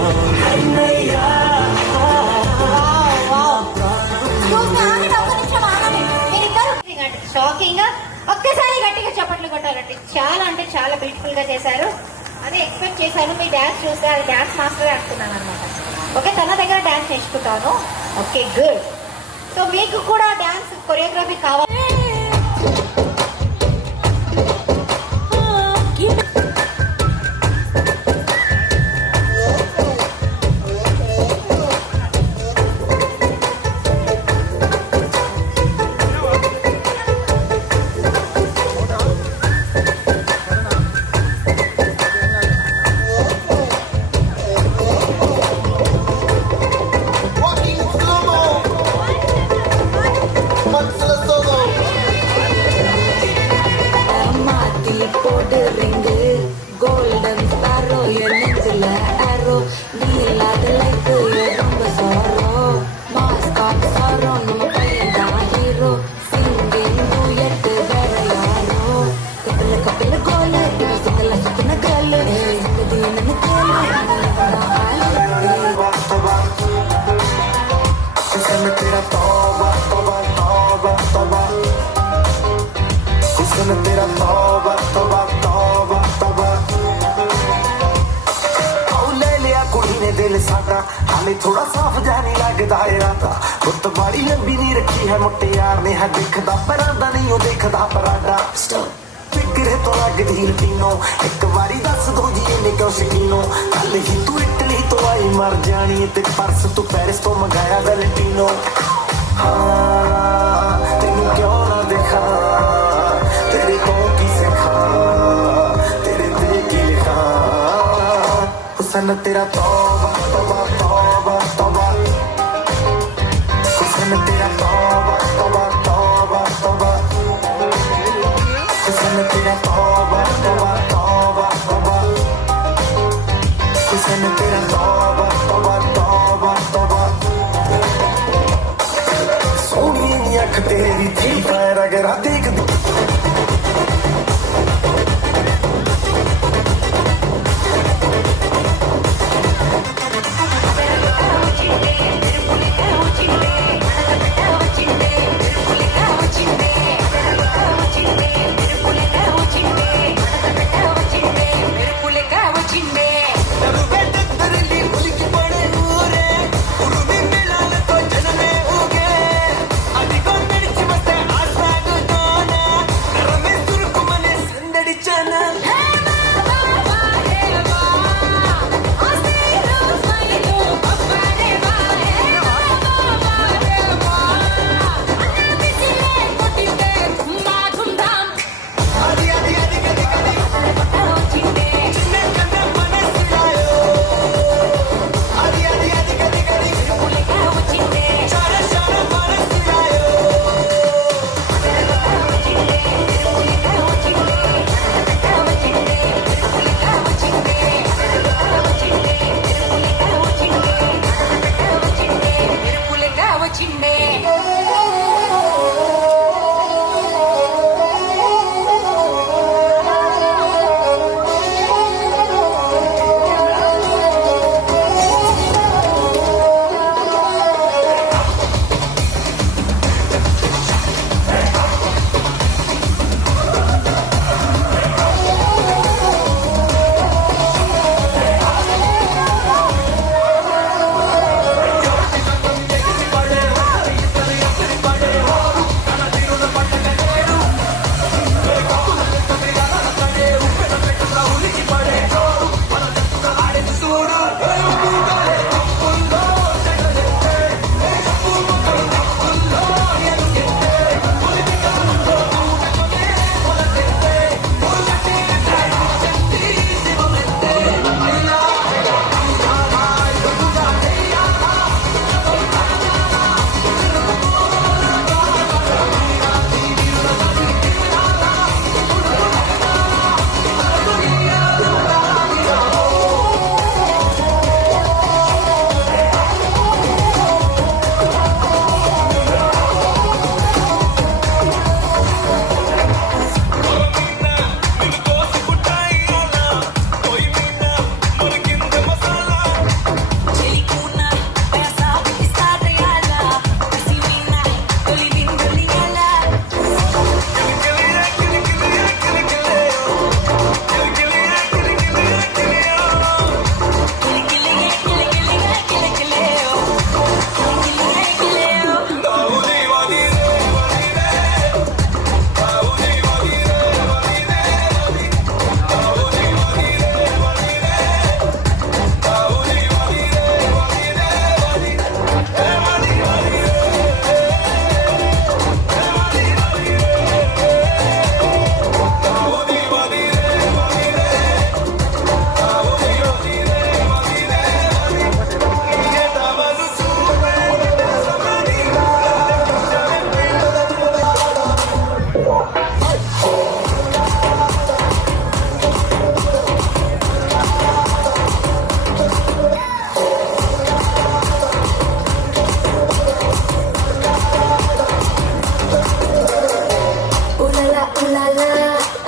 కన్నయ్యా షాకింగ్ గా ఒక్కసారి గట్టిగా చప్పట్లు కొట్టాలంటే చాలా అంటే చాలా బ్యూటిఫుల్ గా చేశారు. అదే ఎక్స్పెక్ట్ చేశాను. మీ డాన్స్ చూస్తే అది డాన్స్ మాస్టర్ అనుకున్నాను అనమాట. ఓకే, తన దగ్గర డాన్స్ నేర్చుకుంటాను. Okay, good. సో మీకు కూడా డాన్స్ కొరియోగ్రఫీ కావాలి. Golden sparrow, your ninja arrow. Neela the light, your number sorrow. Mascot sorrow, no payda hero. Singing duet, vera yaro. Kapila gola, ina sukala sukuna gala. Dina na kela, हुस्न तेरा तौबा तौबा तौबा तौबा हुस्न तेरा तौबा तौबा तौबा तौबा आओ ले लिया कुड़ी ने दिल साडा हाले थोड़ा साफ जानी लगदा है राता गुत्त बाड़ी लंबी नहीं रखी है मुट्टे यार ने है दिखदा परांदा नहीं ओ देखदा परांदा फिक्रे तो लगदी लटीनो एक बारी दस दो जी ने क्यों शकीनो कल ही तू इटली तो आई मर जानी ते परस तू पेरिस तो मंगाया वैलेंटिनो हाँ तेनू क्यों ना देखा तेरे को की सिखा तेरे दिल की लिखा हुस्न तेरा तौबा तौबा तौबा तौबा हुस्न तेरा तौबा तौबा तौबा तौबा हुस्न तेरा तौबा तौबा तौबा तौबा हुस्न तेरा तौबा तौबा तौबा तौबा सोनी अख तेरी थी पैर अगर देख అది కొందరికి వస్తే ఆస్వాగుతో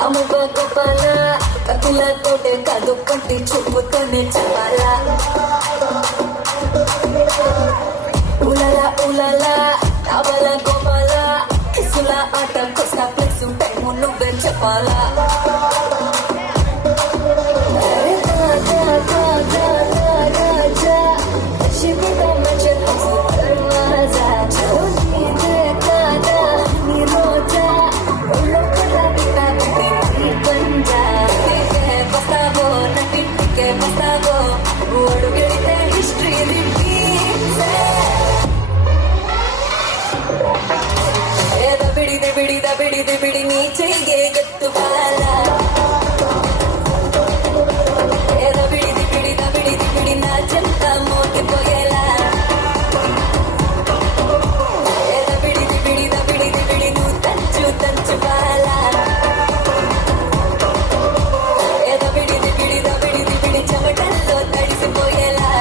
అమ్మ గోపాల కత్తులతోటే కాదు కంటి చూపుతోనే చెప్పాలా ఉలలా ఉలలా కావాల గోపాల కిసుల ఆట కొస్తా ప్లెక్స్ టైము నువ్వే చెప్పాలా ಬಿಡಿ ನೀಚೆಗೆ ಎತ್ತು ಬಾಲ ಬಿಡಿ ನಾಚಂತ ಮೋಕೆ ಪೊಯಲ ಬಿಡಿ ನೂ ತಂಚು ಬಾಲ ಬಿಡಿ చెమటల్లో తడిసిపోయేలా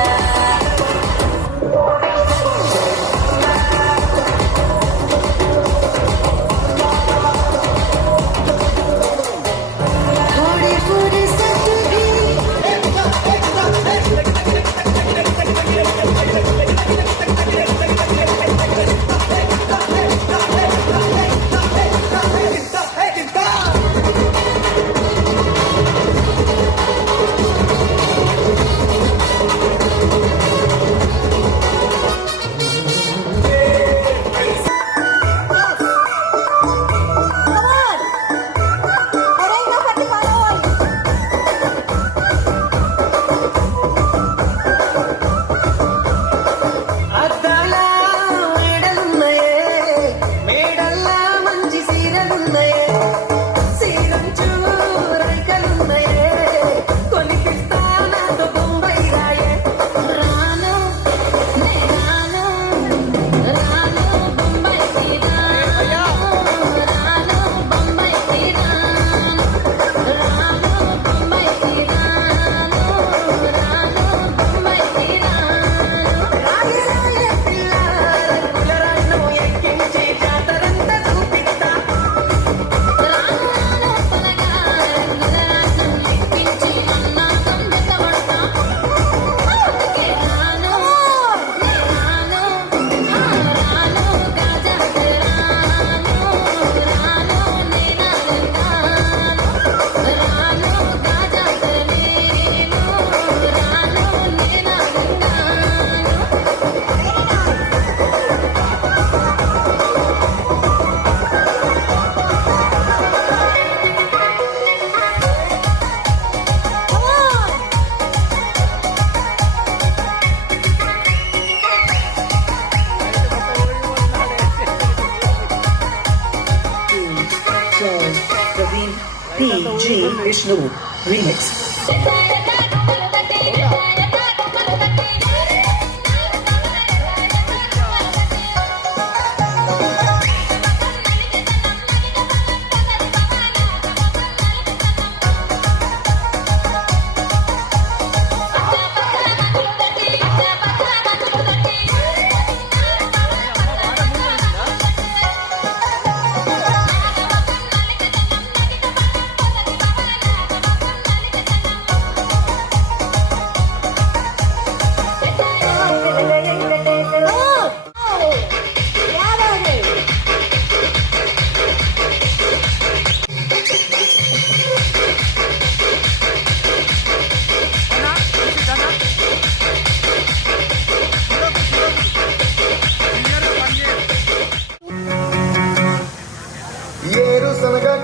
PG Vishnu Remix.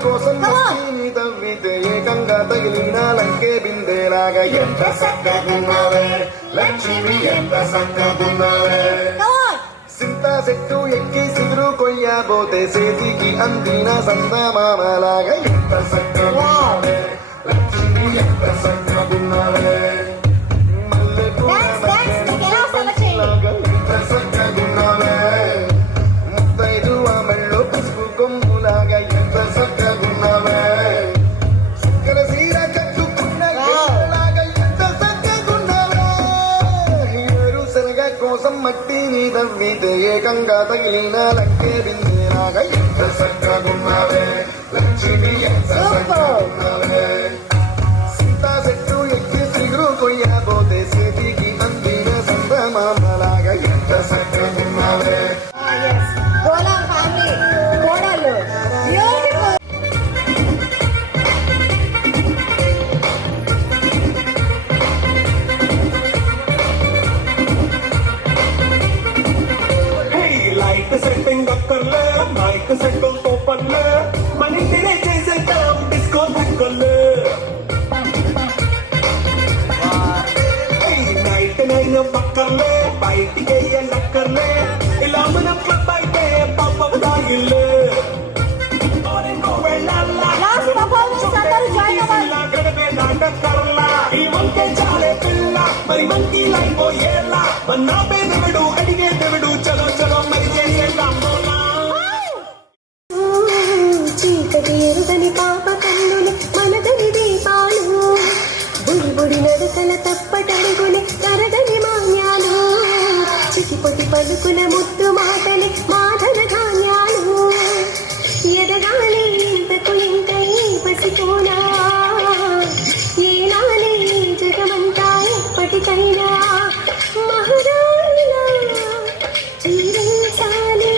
కోసం తవ్వితే ఏకంగా తగిలిన లంకే బిందెలాగా ఎంత సక్కగున్నావే లక్ష్మి ఎంత సక్కగున్నావే సింతా చెట్టు ఎక్కి సిగురు కొయ్యబోతే చేతికి అందిన సందమామలాగా ఎంత సక్కగున్నావే లక్ష్మి ఎంత సక్కగున్నావే మల్లెపూలాగా ఎంత సక్కగున్నావే ముత్తైదు మెళ్ళో పసుపు కొమ్ములాగా ఎంత సక్కగున్నావే సుక్కల సీర కట్టుకున్న లాగా ఎంత సక్కగున్నావే ఏరు శనగ కోసం మట్టిని తవ్వితే ఏకంగా తగిలిన లంకే బిందెలాగా ఎంత సక్కగున్నావే లక్ష్మి ఎంత సక్కగున్నావే సీతా చెట్టు ఎక్కి సిగురు కొయ్యబోతే చేతికి అందిన సందమామలాగా ఎంత సక్కగున్నావే గోలా ఫ్యామిలీ కోడళ్ళు బ్యూటిఫుల్. లైట్ సెట్టింగ్ అక్కర్లే మైక్ సెట్టింగ్ తో పనులే మన ఇంటినే చేసేద్దాం డిస్కో థక్కర్లే నైట్ నైన్ పక్కర్లే బయటికి వెళ్ళక్కర్లే ఇలా మనం క్లబ్ అయితే పాపం దాగిల్లే లాస్ట్ పర్ఫార్మెన్స్ అందరూ జాయిన్ అవ్వాలి. గడపే నాటకర్లా ఈ వంకే చాలే పిల్ల మరి మంకీ లైపోయేలా మన పేదవిడు అడిగే దేవుడు చలో చలో మరి చేసేద్దాం చీకటి ఎరుగని పాప కన్నులు మనదని దీపాలు బుడి బుడి నడకల తప్పటడుగుని తరగని మాన్యాలు చిటిపొటి పలుకుల ముద్దు మాటలి మాధన ధాన్యాలు ఎదగాలి ఇంతకు ఇంకా పసిపోనా ఏనాలి జగమంతా ఎప్పటికైనా మహారాణిలా జీవించాలి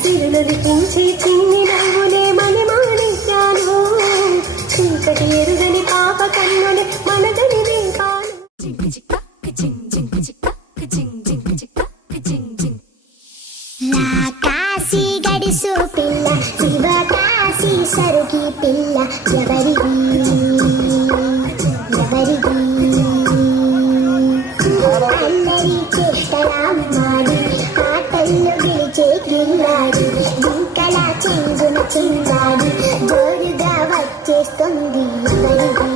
సిరులొలికించే చిన్ని నవ్వులే మని మాణిక్యాలు చీకటి ఎరుగని పాప కన్నుని మనదని దీపాలు కాశీ గడిసు పిల్ల శివ కాశీ సరుకి పిల్ల ఎవరిది అల్లరి చేష్టలాడి ఆటల్లో గెలిచే గిల్లాడి జింకలా చెంగున చిందాడి జోరుగా వచ్చేస్తుంది ఎవరిది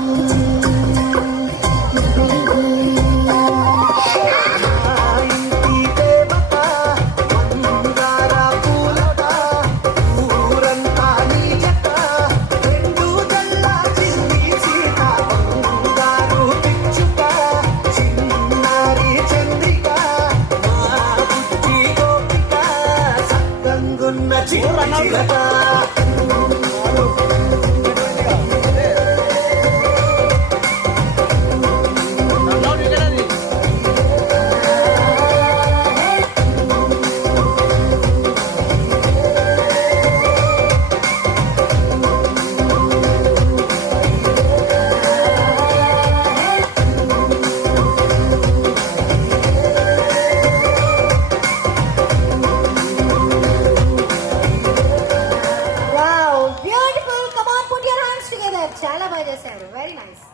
wow beautiful. Come on put your hands together. చాలా బాగా చేశారు. Very nice.